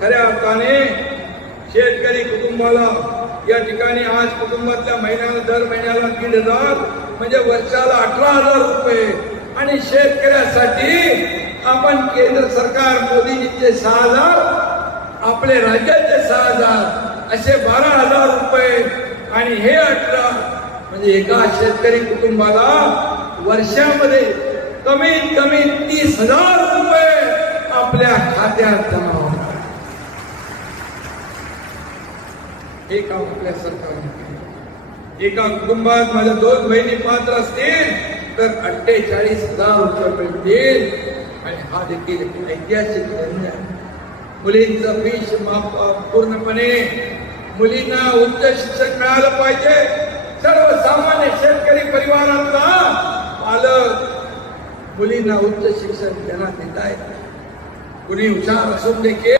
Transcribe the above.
खऱ्या अर्थाने शेतकरी कुटुंबाला या ठिकाणी आज कुटुंबातल्या महिन्याला दर महिन्याला 1,500 म्हणजे वर्षाला 18,000 रुपये आणि शेतकऱ्यासाठी आपण केंद्र सरकार मोदीजींचे 6,000 आपले राज्याचे 6,000 असे 12,000 रुपये आणि हे 18 म्हणजे एका शेतकरी कुटुंबाला वर्षामध्ये कमीत कमी 30,000 रुपये आपल्या खात्यात जमा होणार. हे काम आपल्या सरकारने केलं. एका कुटुंबात माझ्या 2 बहिणी पात्र असतील तर 48,000 रुपये मिळतील आणि हा देखील ऐतिहासिक निर्णय आहे. मुलींचं फीस माफ पूर्णपणे, मुलींना उच्च शिक्षण मिळालं पाहिजे. सर्वसामान्य शेतकरी परिवारातला पालक मुलींना उच्च शिक्षण देण्यात येत आहे. कुणी हुशार असून देखील